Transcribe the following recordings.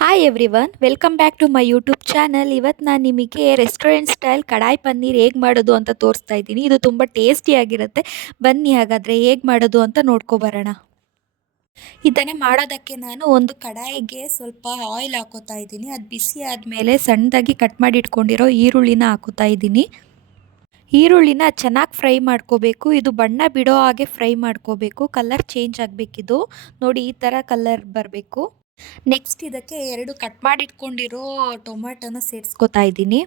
Hi everyone, welcome back to my YouTube channel. ಇವತ್ತು ನಾನು ನಿಮಗೆ ರೆಸ್ಟೋರೆಂಟ್ ಸ್ಟೈಲ್ ಕಡಾಯಿ ಪನ್ನೀರ್ ಹೇಗೆ ಮಾಡೋದು ಅಂತ ತೋರಿಸ್ತಾ ಇದ್ದೀನಿ. ಇದು ತುಂಬ ಟೇಸ್ಟಿಯಾಗಿರುತ್ತೆ. ಬನ್ನಿ ಹಾಗಾದರೆ ಹೇಗೆ ಮಾಡೋದು ಅಂತ ನೋಡ್ಕೊಬರೋಣ. ಇದನ್ನೇ ಮಾಡೋದಕ್ಕೆ ನಾನು ಒಂದು ಕಡಾಯಿಗೆ ಸ್ವಲ್ಪ ಆಯಿಲ್ ಹಾಕೋತಾ ಇದ್ದೀನಿ. ಅದು ಬಿಸಿ ಆದಮೇಲೆ ಸಣ್ಣದಾಗಿ ಕಟ್ ಮಾಡಿ ಇಟ್ಕೊಂಡಿರೋ ಈರುಳ್ಳಿನ ಹಾಕೋತಾ ಇದ್ದೀನಿ. ಈರುಳ್ಳಿನ ಚೆನ್ನಾಗಿ ಫ್ರೈ ಮಾಡ್ಕೋಬೇಕು. ಇದು ಬಣ್ಣ ಬಿಡೋ ಹಾಗೆ ಫ್ರೈ ಮಾಡ್ಕೋಬೇಕು. ಕಲರ್ ಚೇಂಜ್ ಆಗಬೇಕಿದು. ನೋಡಿ, ಈ ಥರ ಕಲರ್ ಬರಬೇಕು. ನೆಕ್ಸ್ಟ್ ಇದಕ್ಕೆ 2 ಕಟ್ ಮಾಡಿ ಇಟ್ಕೊಂಡಿರೋ ಟೊಮೆಟೊನ ಸೇರಿಸ್ಕೊತಾ ಇದ್ದೀನಿ.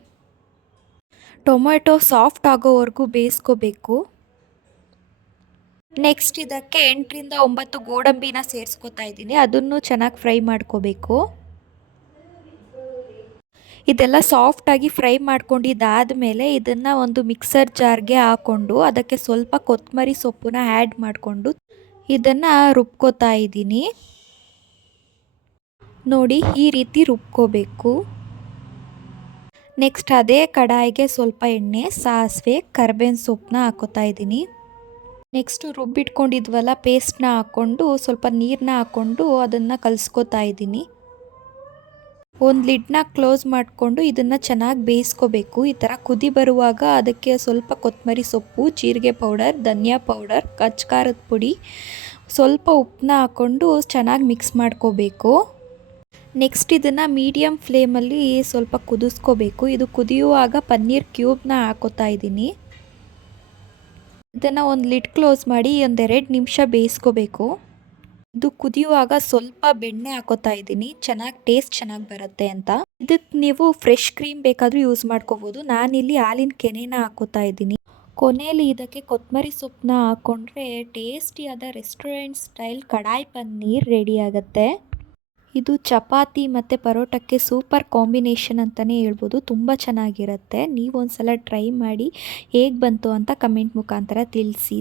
ಟೊಮೆಟೊ ಸಾಫ್ಟ್ ಆಗೋವರೆಗೂ ಬೇಯಿಸ್ಕೋಬೇಕು. ನೆಕ್ಸ್ಟ್ ಇದಕ್ಕೆ 8ರಿಂದ 9 ಗೋಡಂಬಿನ ಸೇರಿಸ್ಕೊತಾ ಇದ್ದೀನಿ. ಅದನ್ನು ಚೆನ್ನಾಗಿ ಫ್ರೈ ಮಾಡ್ಕೋಬೇಕು. ಇದೆಲ್ಲ ಸಾಫ್ಟಾಗಿ ಫ್ರೈ ಮಾಡ್ಕೊಂಡಿದ್ದಾದಮೇಲೆ ಇದನ್ನು ಒಂದು ಮಿಕ್ಸರ್ ಜಾರ್ಗೆ ಹಾಕ್ಕೊಂಡು ಅದಕ್ಕೆ ಸ್ವಲ್ಪ ಕೊತ್ತಂಬರಿ ಸೊಪ್ಪನ್ನ ಆ್ಯಡ್ ಮಾಡಿಕೊಂಡು ಇದನ್ನು ರುಬ್ಕೋತಾ ಇದ್ದೀನಿ. ನೋಡಿ, ಈ ರೀತಿ ರುಬ್ಕೋಬೇಕು. ನೆಕ್ಸ್ಟ್ ಅದೇ ಕಡಾಯಿಗೆ ಸ್ವಲ್ಪ ಎಣ್ಣೆ, ಸಾಸಿವೆ, ಕರಿಬೇವಿನ ಸೊಪ್ಪನ್ನ ಹಾಕೋತಾ ಇದ್ದೀನಿ. ನೆಕ್ಸ್ಟು ರುಬ್ಬಿಟ್ಕೊಂಡಿದ್ವಲ್ಲ ಪೇಸ್ಟ್ನ ಹಾಕ್ಕೊಂಡು ಸ್ವಲ್ಪ ನೀರನ್ನ ಹಾಕ್ಕೊಂಡು ಅದನ್ನು ಕಲಿಸ್ಕೋತಾ ಇದ್ದೀನಿ. ಒಂದು ಲಿಡ್ನ ಕ್ಲೋಸ್ ಮಾಡಿಕೊಂಡು ಇದನ್ನು ಚೆನ್ನಾಗಿ ಬೇಯಿಸ್ಕೋಬೇಕು. ಈ ಥರ ಕುದಿ ಬರುವಾಗ ಅದಕ್ಕೆ ಸ್ವಲ್ಪ ಕೊತ್ತಂಬರಿ ಸೊಪ್ಪು, ಜೀರಿಗೆ ಪೌಡರ್, ಧನಿಯಾ ಪೌಡರ್, ಖಾರದ ಪುಡಿ, ಸ್ವಲ್ಪ ಉಪ್ಪನ್ನ ಹಾಕ್ಕೊಂಡು ಚೆನ್ನಾಗಿ ಮಿಕ್ಸ್ ಮಾಡ್ಕೋಬೇಕು. ನೆಕ್ಸ್ಟ್ ಇದನ್ನು ಮೀಡಿಯಮ್ ಫ್ಲೇಮಲ್ಲಿ ಸ್ವಲ್ಪ ಕುದಿಸ್ಕೋಬೇಕು. ಇದು ಕುದಿಯುವಾಗ ಪನ್ನೀರ್ ಕ್ಯೂಬ್ನ ಹಾಕೋತಾ ಇದ್ದೀನಿ. ಇದನ್ನು ಒಂದು ಲಿಡ್ ಕ್ಲೋಸ್ ಮಾಡಿ 1-2 ನಿಮಿಷ ಬೇಯಿಸ್ಕೋಬೇಕು. ಇದು ಕುದಿಯುವಾಗ ಸ್ವಲ್ಪ ಬೆಣ್ಣೆ ಹಾಕೋತಾ ಇದ್ದೀನಿ, ಟೇಸ್ಟ್ ಚೆನ್ನಾಗಿ ಬರುತ್ತೆ ಅಂತ. ಇದಕ್ಕೆ ನೀವು ಫ್ರೆಶ್ ಕ್ರೀಮ್ ಬೇಕಾದರೂ ಯೂಸ್ ಮಾಡ್ಕೋಬೋದು. ನಾನಿಲ್ಲಿ ಹಾಲಿನ ಕೆನೆನ ಹಾಕೋತಾ ಇದ್ದೀನಿ. ಕೊನೆಯಲ್ಲಿ ಇದಕ್ಕೆ ಕೊತ್ತಂಬರಿ ಸೊಪ್ಪನ್ನ ಹಾಕ್ಕೊಂಡ್ರೆ ಟೇಸ್ಟಿಯಾದ ರೆಸ್ಟೋರೆಂಟ್ ಸ್ಟೈಲ್ ಕಡಾಯಿ ಪನ್ನೀರ್ ರೆಡಿ ಆಗುತ್ತೆ. ಇದು ಚಪಾತಿ ಮತ್ತು ಪರೋಟಕ್ಕೆ ಸೂಪರ್ ಕಾಂಬಿನೇಷನ್ ಅಂತಲೇ ಹೇಳ್ಬೋದು. ತುಂಬ ಚೆನ್ನಾಗಿರುತ್ತೆ. ನೀವು ಒಂದು ಸಲ ಟ್ರೈ ಮಾಡಿ ಹೇಗೆ ಬಂತು ಅಂತ ಕಮೆಂಟ್ ಮುಖಾಂತರ ತಿಳಿಸಿ.